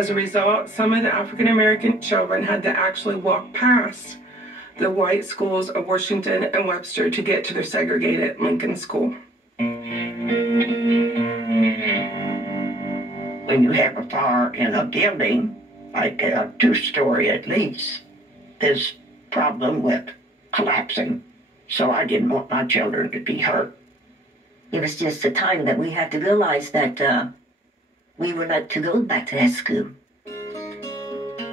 As a result, some of the African American children had to actually walk past the white schools of Washington and Webster to get to their segregated Lincoln School. When you have a fire in a building, like a two-story at least, there's problem with collapsing. So I didn't want my children to be hurt. It was just a time that we had to realize that we were not to go back to that school.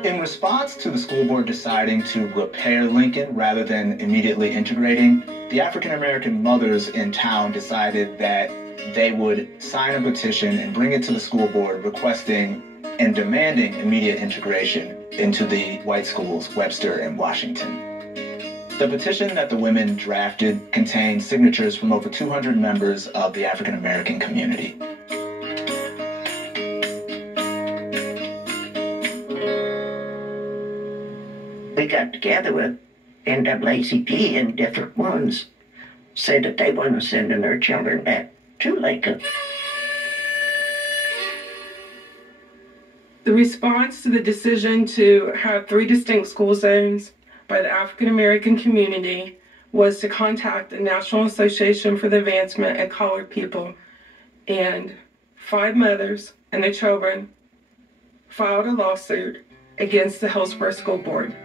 In response to the school board deciding to repair Lincoln rather than immediately integrating, the African American mothers in town decided that they would sign a petition and bring it to the school board requesting and demanding immediate integration into the white schools, Webster and Washington. The petition that the women drafted contained signatures from over 200 members of the African American community. We got together with NAACP and different ones, said that they weren't sending their children back to Lincoln. The response to the decision to have 3 distinct school zones by the African American community was to contact the National Association for the Advancement of Colored People, and 5 mothers and their children filed a lawsuit against the Hillsborough School Board.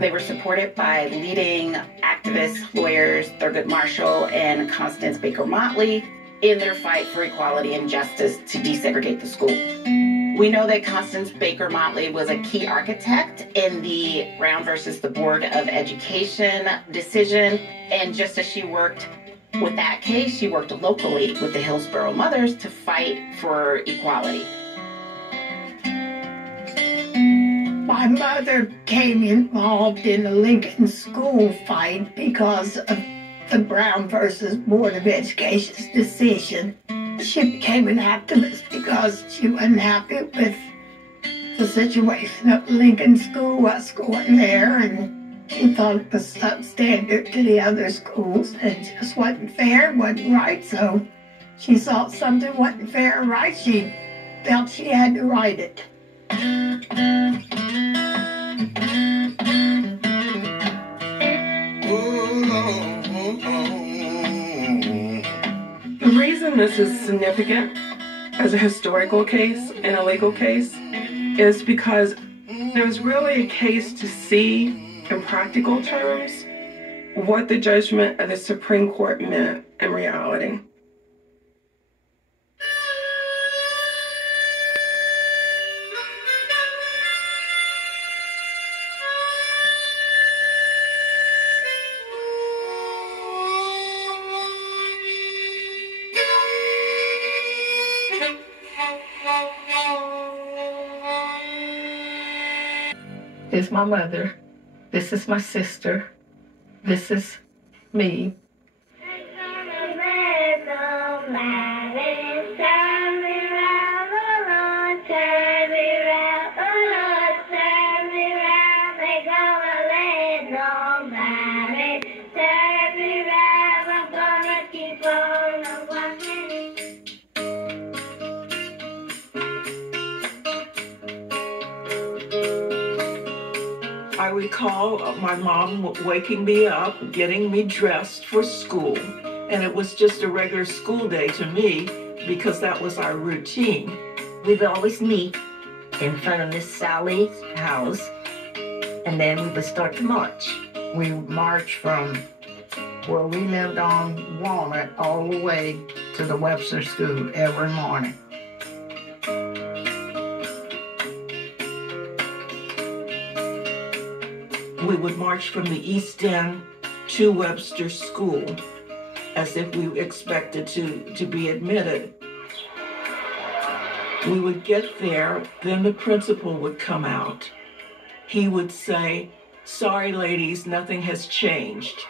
They were supported by leading activists, lawyers, Thurgood Marshall and Constance Baker Motley in their fight for equality and justice to desegregate the school. We know that Constance Baker Motley was a key architect in the Brown versus the Board of Education decision, and just as she worked with that case, she worked locally with the Hillsborough mothers to fight for equality. My mother became involved in the Lincoln school fight because of the Brown versus Board of Education's decision. She became an activist because she wasn't happy with the situation of Lincoln School was going there, and she thought it was substandard to the other schools and it just wasn't fair, wasn't right. So she saw something wasn't fair or right. She felt she had to write it. The reason this is significant as a historical case and a legal case is because there was really a case to see in practical terms what the judgment of the Supreme Court meant in reality. This is my mother. This is my sister. This is me. I recall my mom waking me up, getting me dressed for school, and it was just a regular school day to me because that was our routine. We would always meet in front of Miss Sally's house, and then we would start to march. We marched from where we lived on Walnut all the way to the Webster School every morning. We would march from the East End to Webster School as if we expected to be admitted. We would get there, then the principal would come out. He would say, "Sorry, ladies, nothing has changed."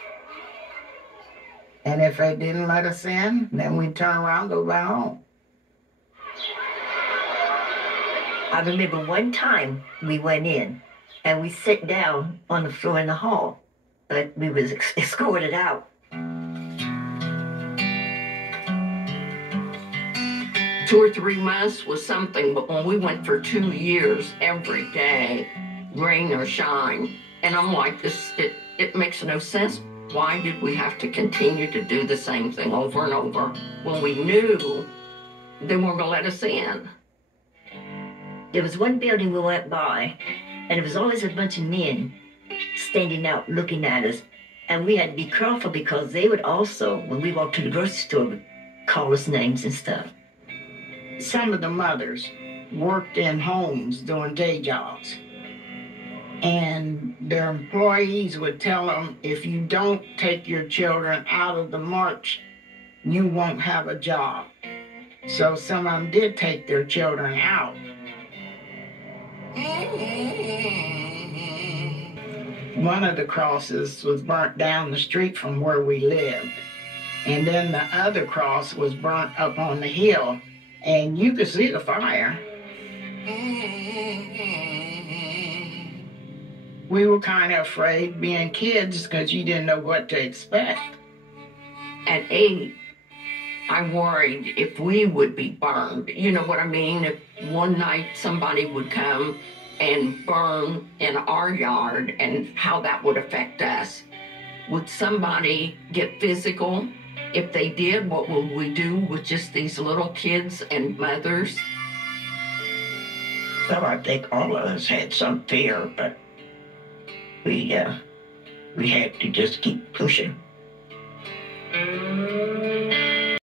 And if they didn't let us in, then we'd turn around and go back home. I remember one time we went in and we sat down on the floor in the hall, but we was escorted out. 2 or 3 months was something, but when we went for 2 years, every day, rain or shine, and I'm like, it makes no sense. Why did we have to continue to do the same thing over and over when we knew they weren't going to let us in? There was one building we went by, and it was always a bunch of men standing out looking at us. And we had to be careful because they would also, when we walked to the grocery store, would call us names and stuff. Some of the mothers worked in homes doing day jobs. And their employees would tell them, if you don't take your children out of the march, you won't have a job. So some of them did take their children out. One of the crosses was burnt down the street from where we lived. And then the other cross was burnt up on the hill, and you could see the fire. We were kind of afraid being kids because you didn't know what to expect. At 8, I worried if we would be burned. You know what I mean? If one night somebody would come and burn in our yard and how that would affect us. Would somebody get physical? If they did, what would we do with just these little kids and mothers? Well, I think all of us had some fear, but we had to just keep pushing.